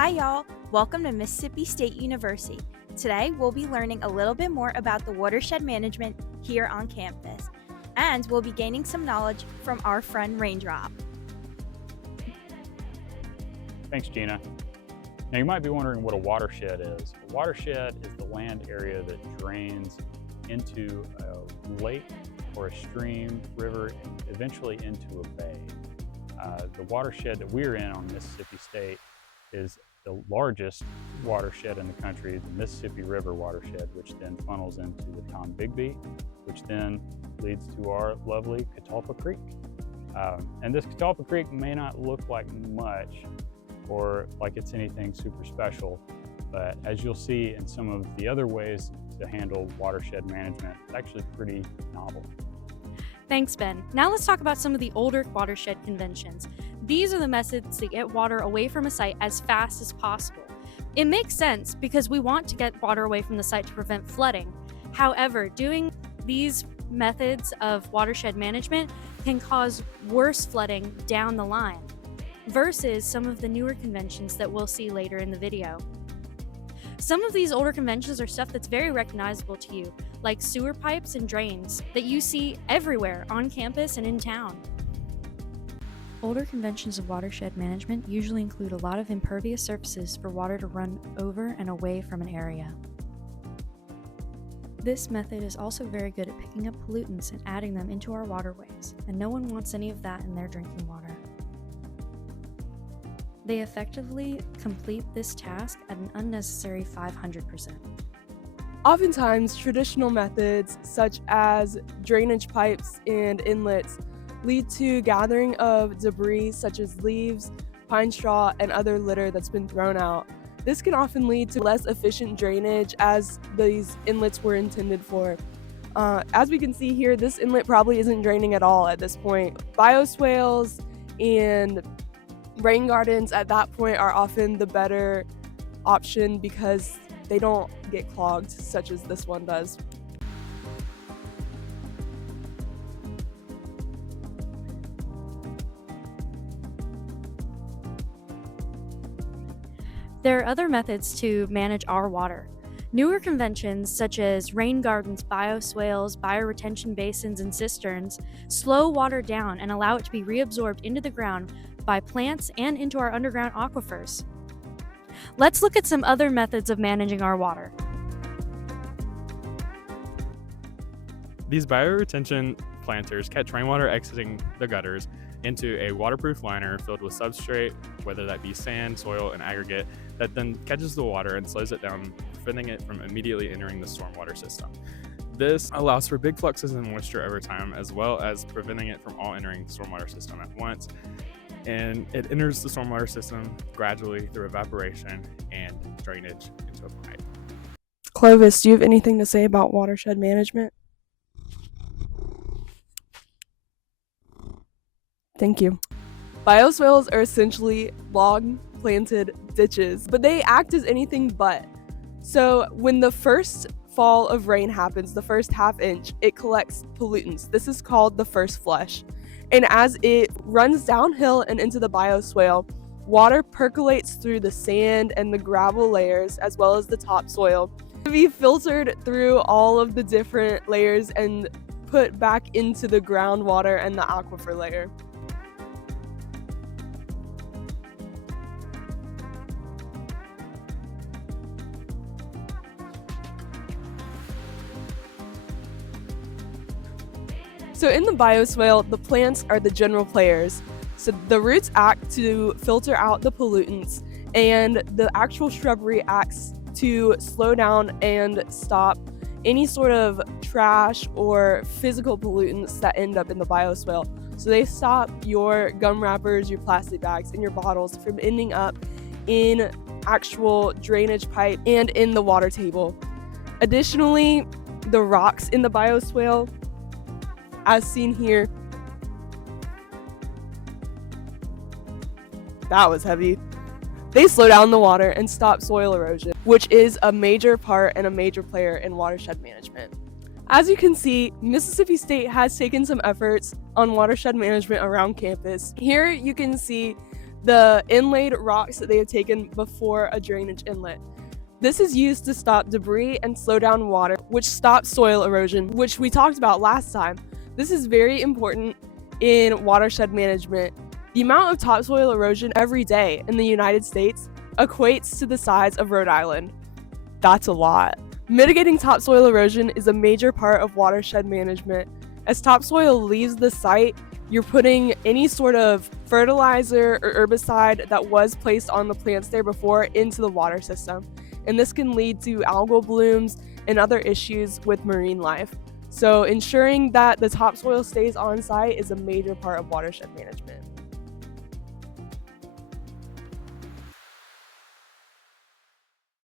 Hi y'all, welcome to Mississippi State University. Today we'll be learning a little bit more about the watershed management here on campus, and we'll be gaining some knowledge from our friend Raindrop. Thanks, Gina. Now you might be wondering what a watershed is. A watershed is the land area that drains into a lake or a stream, river, and eventually into a bay. The watershed that we're in on Mississippi State is the largest watershed in the country, the Mississippi River watershed, which then funnels into the Tombigbee, which then leads to our lovely Catalpa Creek. And this Catalpa Creek may not look like much or like it's anything super special, but as you'll see in some of the other ways to handle watershed management, it's actually pretty novel. Thanks, Ben. Now let's talk about some of the older watershed conventions. These are the methods to get water away from a site as fast as possible. It makes sense because we want to get water away from the site to prevent flooding. However, doing these methods of watershed management can cause worse flooding down the line versus some of the newer conventions that we'll see later in the video. Some of these older conventions are stuff that's very recognizable to you, like sewer pipes and drains that you see everywhere on campus and in town. Older conventions of watershed management usually include a lot of impervious surfaces for water to run over and away from an area. This method is also very good at picking up pollutants and adding them into our waterways, and no one wants any of that in their drinking water. They effectively complete this task at an unnecessary 500%. Oftentimes, traditional methods such as drainage pipes and inlets lead to gathering of debris such as leaves, pine straw, and other litter that's been thrown out. This can often lead to less efficient drainage as these inlets were intended for. As we can see here, this inlet probably isn't draining at all at this point. Bioswales and rain gardens at that point are often the better option because they don't get clogged such as this one does. There are other methods to manage our water. Newer conventions such as rain gardens, bioswales, bioretention basins, and cisterns slow water down and allow it to be reabsorbed into the ground by plants and into our underground aquifers. Let's look at some other methods of managing our water. These bioretention planters catch rainwater exiting the gutters into a waterproof liner filled with substrate, whether that be sand, soil, and aggregate, that then catches the water and slows it down, preventing it from immediately entering the stormwater system. This allows for big fluxes in moisture over time, as well as preventing it from all entering the stormwater system at once. And it enters the stormwater system gradually through evaporation and drainage into a pipe. Clovis, do you have anything to say about watershed management? Thank you. Bioswales are essentially log-planted ditches, but they act as anything but. So when the first fall of rain happens, the first half inch, it collects pollutants. This is called the first flush. And as it runs downhill and into the bioswale, water percolates through the sand and the gravel layers as well as the topsoil to be filtered through all of the different layers and put back into the groundwater and the aquifer layer. So in the bioswale, the plants are the general players. So the roots act to filter out the pollutants, and the actual shrubbery acts to slow down and stop any sort of trash or physical pollutants that end up in the bioswale. So they stop your gum wrappers, your plastic bags, and your bottles from ending up in actual drainage pipe and in the water table. Additionally, the rocks in the bioswale, as seen here, that was heavy. They slow down the water and stop soil erosion, which is a major part and a major player in watershed management. As you can see, Mississippi State has taken some efforts on watershed management around campus. Here you can see the inlaid rocks that they have taken before a drainage inlet. This is used to stop debris and slow down water, which stops soil erosion, which we talked about last time. This is very important in watershed management. The amount of topsoil erosion every day in the United States equates to the size of Rhode Island. That's a lot. Mitigating topsoil erosion is a major part of watershed management. As topsoil leaves the site, you're putting any sort of fertilizer or herbicide that was placed on the plants there before into the water system. And this can lead to algal blooms and other issues with marine life. So ensuring that the topsoil stays on site is a major part of watershed management.